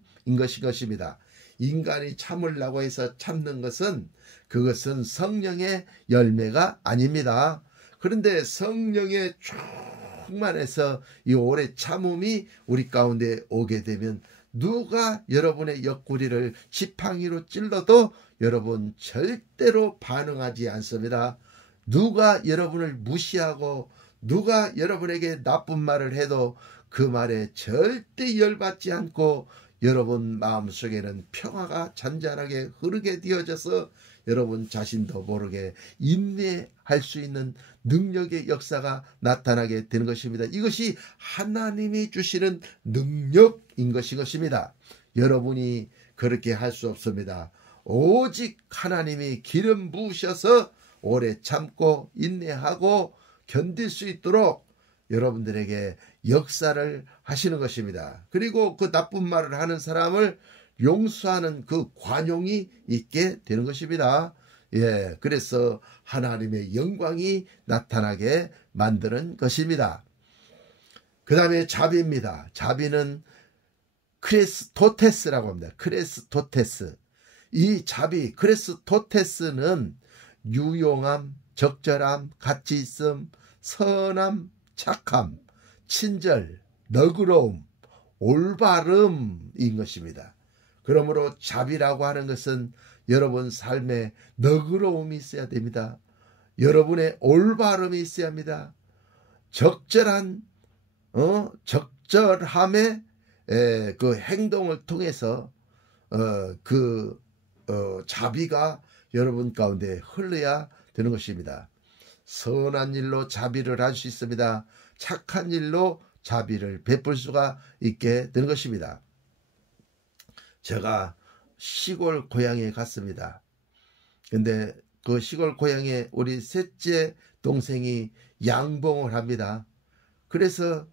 것입니다. 인간이 참으려고 해서 참는 것은 그것은 성령의 열매가 아닙니다. 그런데 성령의 충만해서 이 오래 참음이 우리 가운데 오게 되면 누가 여러분의 옆구리를 지팡이로 찔러도 여러분 절대로 반응하지 않습니다. 누가 여러분을 무시하고 누가 여러분에게 나쁜 말을 해도 그 말에 절대 열받지 않고 여러분 마음속에는 평화가 잔잔하게 흐르게 되어져서 여러분 자신도 모르게 인내할 수 있는 능력의 역사가 나타나게 되는 것입니다. 이것이 하나님이 주시는 능력인 것입니다. 여러분이 그렇게 할 수 없습니다. 오직 하나님이 기름 부으셔서 오래 참고 인내하고 견딜 수 있도록 여러분들에게 역사를 하시는 것입니다. 그리고 그 나쁜 말을 하는 사람을 용서하는 그 관용이 있게 되는 것입니다. 예, 그래서 하나님의 영광이 나타나게 만드는 것입니다. 그 다음에 자비입니다. 자비는 크레스토테스라고 합니다. 크레스토테스. 이 자비, 크레스토테스는 유용함, 적절함, 가치 있음, 선함, 착함, 친절, 너그러움, 올바름인 것입니다. 그러므로 자비라고 하는 것은 여러분 삶에 너그러움이 있어야 됩니다. 여러분의 올바름이 있어야 합니다. 적절한 적절함의 그 행동을 통해서 자비가 여러분 가운데 흘러야 되는 것입니다. 선한 일로 자비를 할 수 있습니다. 착한 일로 자비를 베풀 수가 있게 되는 것입니다. 제가 시골 고향에 갔습니다. 근데 그 시골 고향에 우리 셋째 동생이 양봉을 합니다. 그래서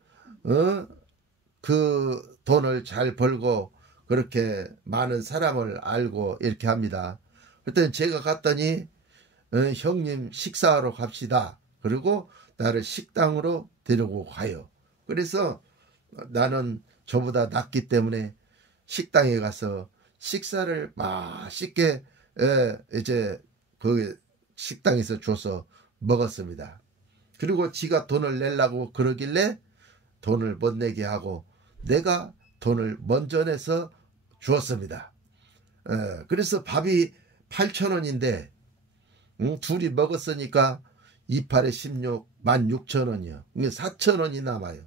그 돈을 잘 벌고 그렇게 많은 사람을 알고 이렇게 합니다. 그랬더니 제가 갔더니 형님 식사하러 갑시다. 그리고 나를 식당으로 데리고 가요. 그래서 나는 저보다 낫기 때문에 식당에 가서 식사를 맛있게 이제 그 식당에서 줘서 먹었습니다. 그리고 지가 돈을 내려고 그러길래 돈을 못 내게 하고 내가 돈을 먼저 내서 주었습니다. 그래서 밥이 8,000원인데 둘이 먹었으니까 28에 16, 16,000원이요. 4,000원이 남아요.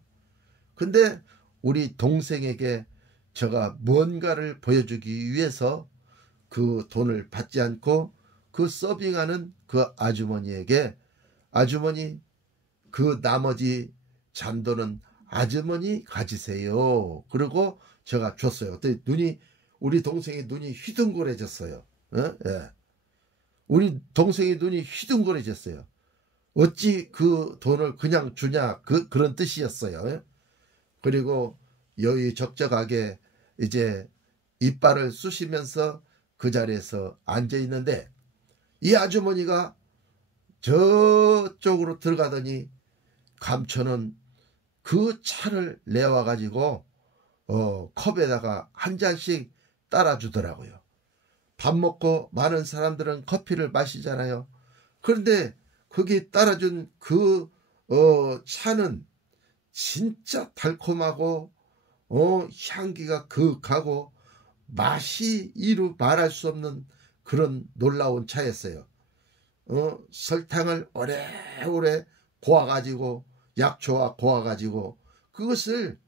근데 우리 동생에게 제가 뭔가를 보여주기 위해서 그 돈을 받지 않고 그 서빙하는 그 아주머니에게 아주머니 그 나머지 잔돈은 아주머니 가지세요. 그리고 제가 줬어요. 우리 동생의 눈이 휘둥그레졌어요. 예. 우리 동생의 눈이 휘둥그레졌어요. 어찌 그 돈을 그냥 주냐 그런 뜻이었어요. 그리고 여유적적하게 이제 이빨을 쑤시면서 그 자리에서 앉아 있는데 이 아주머니가 저쪽으로 들어가더니 감초는 그 차를 내와 가지고 컵에다가 한 잔씩 따라주더라고요. 밥 먹고 많은 사람들은 커피를 마시잖아요. 그런데 거기 따라준 그 차는 진짜 달콤하고 향기가 그윽하고 맛이 이루 말할 수 없는 그런 놀라운 차였어요. 설탕을 오래오래 고아가지고 약초와 고아가지고 그것을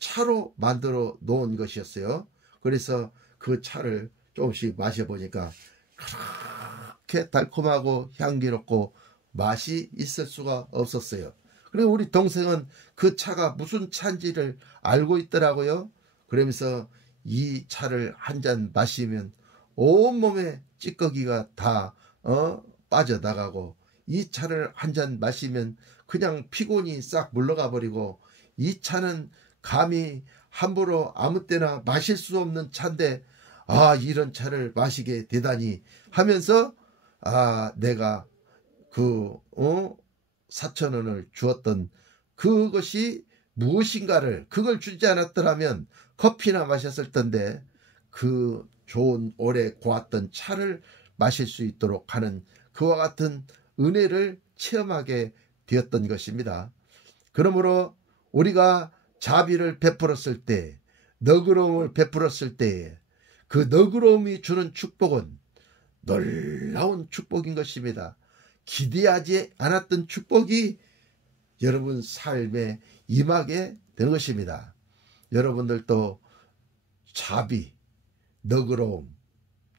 차로 만들어 놓은 것이었어요. 그래서 그 차를 조금씩 마셔보니까 그렇게 달콤하고 향기롭고 맛이 있을 수가 없었어요. 그리고 우리 동생은 그 차가 무슨 차인지를 알고 있더라고요. 그러면서 이 차를 한 잔 마시면 온몸에 찌꺼기가 다 빠져나가고 이 차를 한 잔 마시면 그냥 피곤이 싹 물러가 버리고 이 차는 감히 함부로 아무 때나 마실 수 없는 차인데 이런 차를 마시게 되다니 하면서 내가 4,000원을 주었던 그것이 무엇인가를, 그걸 주지 않았더라면 커피나 마셨을 텐데 그 좋은 오래 고왔던 차를 마실 수 있도록 하는 그와 같은 은혜를 체험하게 되었던 것입니다. 그러므로 우리가 자비를 베풀었을 때, 너그러움을 베풀었을 때 그 너그러움이 주는 축복은 놀라운 축복인 것입니다. 기대하지 않았던 축복이 여러분 삶에 임하게 되는 것입니다. 여러분들도 자비, 너그러움,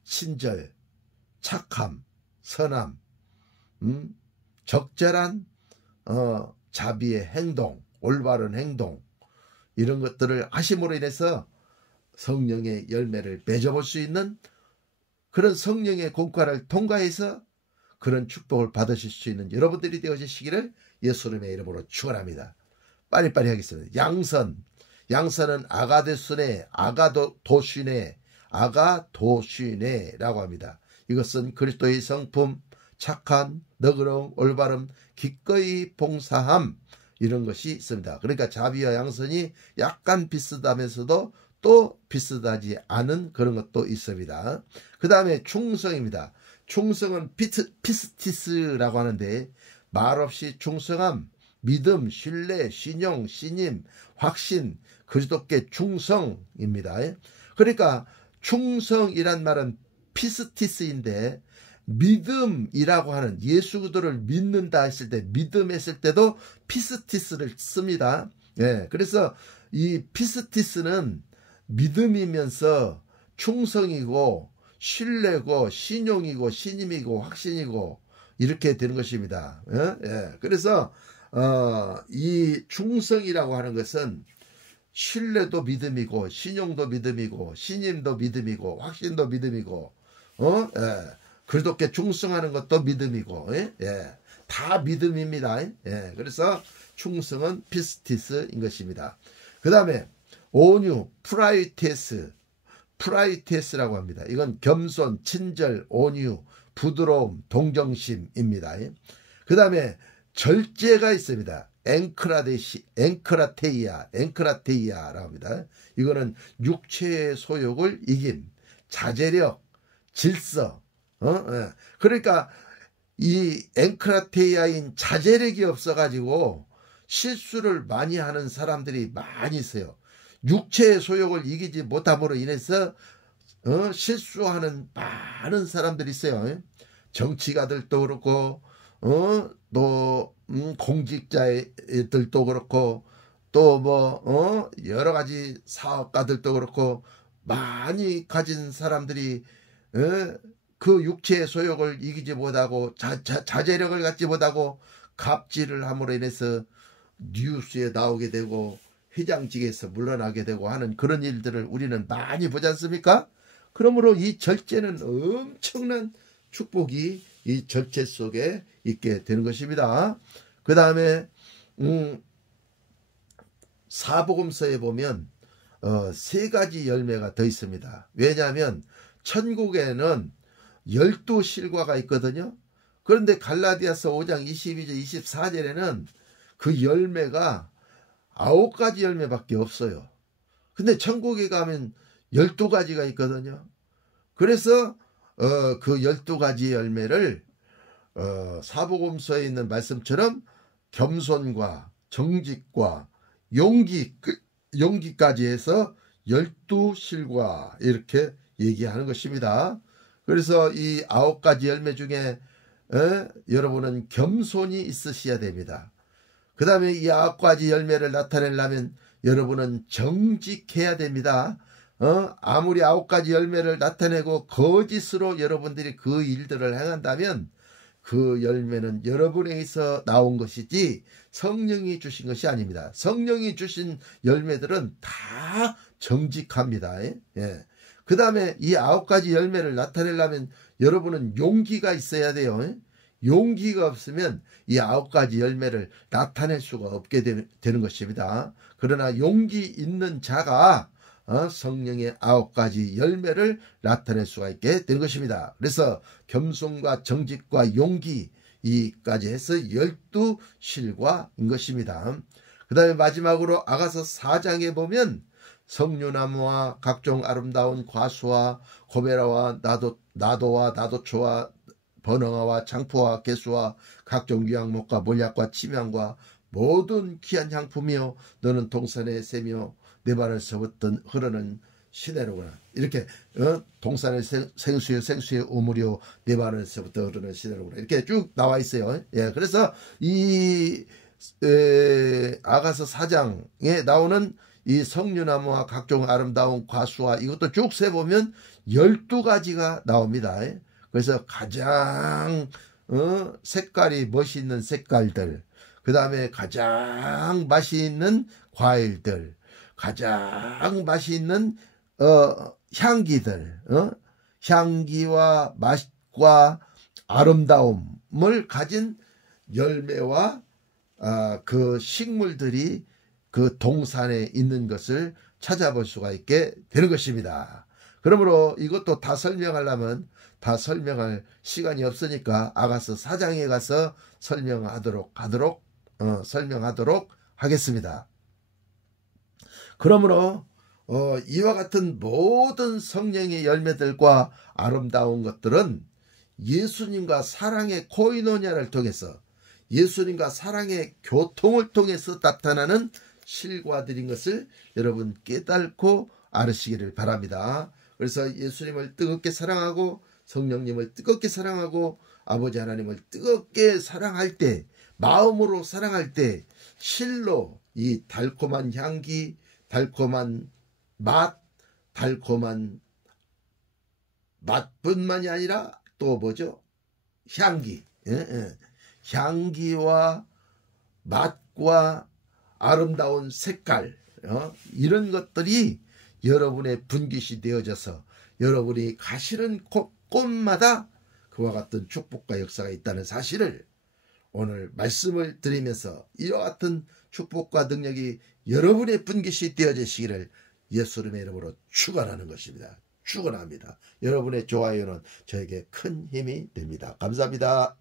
친절, 착함, 선함, 적절한 자비의 행동, 올바른 행동, 이런 것들을 하심으로 인해서 성령의 열매를 맺어볼 수 있는 그런 성령의 공과를 통과해서 그런 축복을 받으실 수 있는 여러분들이 되어지시기를 예수님의 이름으로 축원합니다. 빨리빨리 하겠습니다. 양선은 아가데스네, 아가도시네, 아가도시네라고 합니다. 이것은 그리스도의 성품, 착한, 너그러움, 올바름, 기꺼이 봉사함, 이런 것이 있습니다. 그러니까 자비와 양선이 약간 비슷하면서도 또 비슷하지 않은 그런 것도 있습니다. 그 다음에 충성입니다. 충성은 피스티스라고 하는데 말없이 충성함, 믿음, 신뢰, 신용, 신임, 확신, 그리스도께 충성입니다. 그러니까 충성이란 말은 피스티스인데 믿음이라고 하는, 예수 그리스도를 믿는다 했을 때, 믿음 했을 때도 피스티스를 씁니다. 예, 그래서 이 피스티스는 믿음이면서 충성이고 신뢰고 신용이고 신임이고 확신이고 이렇게 되는 것입니다. 예? 예. 그래서 이 충성이라고 하는 것은 신뢰도 믿음이고 신용도 믿음이고 신임도 믿음이고 확신도 믿음이고 예. 그리스도께 충성하는 것도 믿음이고 예? 예. 다 믿음입니다. 예. 그래서 충성은 피스티스인 것입니다. 그 다음에 온유, 프라이테스라고 합니다. 이건 겸손, 친절, 온유, 부드러움, 동정심입니다. 그 다음에 절제가 있습니다. 앵크라테이아라고 합니다. 이거는 육체의 소욕을 이김, 자제력, 질서. 그러니까 이 앵크라테이아인 자제력이 없어가지고 실수를 많이 하는 사람들이 많이 있어요. 육체의 소욕을 이기지 못함으로 인해서 실수하는 많은 사람들이 있어요. 정치가들도 그렇고 또 공직자들도 그렇고 또 뭐 여러 가지 사업가들도 그렇고 많이 가진 사람들이 그 육체의 소욕을 이기지 못하고 자제력을 갖지 못하고 갑질을 함으로 인해서 뉴스에 나오게 되고 회장직에서 물러나게 되고 하는 그런 일들을 우리는 많이 보지 않습니까? 그러므로 이 절제는 엄청난 축복이 이 절제 속에 있게 되는 것입니다. 그 다음에 사복음서에 보면 3가지 열매가 더 있습니다. 왜냐하면 천국에는 12실과가 있거든요. 그런데 갈라디아서 5장 22절 24절에는 그 열매가 9가지 열매밖에 없어요. 근데 천국에 가면 12가지가 있거든요. 그래서 그 12가지 열매를 사복음서에 있는 말씀처럼 겸손과 정직과 용기까지 해서 12실과 이렇게 얘기하는 것입니다. 그래서 이 9가지 열매 중에 여러분은 겸손이 있으셔야 됩니다. 그 다음에 이 9가지 열매를 나타내려면 여러분은 정직해야 됩니다. 아무리 9가지 열매를 나타내고 거짓으로 여러분들이 그 일들을 행한다면 그 열매는 여러분에게서 나온 것이지 성령이 주신 것이 아닙니다. 성령이 주신 열매들은 다 정직합니다. 예. 그 다음에 이 9가지 열매를 나타내려면 여러분은 용기가 있어야 돼요. 용기가 없으면 이 9가지 열매를 나타낼 수가 없게 되는 것입니다. 그러나 용기 있는 자가 성령의 9가지 열매를 나타낼 수가 있게 되는 것입니다. 그래서 겸손과 정직과 용기, 이까지 해서 12실과인 것입니다. 그 다음에 마지막으로 아가서 4장에 보면 석류나무와 각종 아름다운 과수와 고베라와 나도와 나도초와 버너와 장포와 개수와 각종 유향목과 몰약과 침향과 모든 귀한 향품이요 너는 동산의 샘이요 내 발에서부터 흐르는 시내로구나. 이렇게 동산의 생수의 우물이요 내 발에서부터 흐르는 시내로구나. 이렇게 쭉 나와 있어요. 예, 그래서 이 아가서 4장에 나오는 이 석류나무와 각종 아름다운 과수와 이것도 쭉 세보면 12가지가 나옵니다. 그래서 가장 색깔이 멋있는 색깔들, 그 다음에 가장 맛있는 과일들, 가장 맛있는 향기들, 향기와 맛과 아름다움을 가진 열매와 그 식물들이 그 동산에 있는 것을 찾아볼 수가 있게 되는 것입니다. 그러므로 이것도 다 설명하려면 다 설명할 시간이 없으니까 아가서 4장에 가서 설명하도록 하겠습니다. 그러므로 이와 같은 모든 성령의 열매들과 아름다운 것들은 예수님과 사랑의 코이노냐를 통해서 예수님과 사랑의 교통을 통해서 나타나는 실과들인 것을 여러분 깨닫고 알으시기를 바랍니다. 그래서 예수님을 뜨겁게 사랑하고 성령님을 뜨겁게 사랑하고 아버지 하나님을 뜨겁게 사랑할 때, 마음으로 사랑할 때 실로 이 달콤한 향기, 달콤한 맛, 달콤한 맛뿐만이 아니라 또 뭐죠? 향기, 향기와 맛과 아름다운 색깔, 이런 것들이 여러분의 분깃이 되어져서 여러분이 가시는 곳곳마다 그와 같은 축복과 역사가 있다는 사실을 오늘 말씀을 드리면서 이와 같은 축복과 능력이 여러분의 분깃이 되어지시기를 예수님의 이름으로 축원하는 것입니다. 축원합니다. 여러분의 좋아요는 저에게 큰 힘이 됩니다. 감사합니다.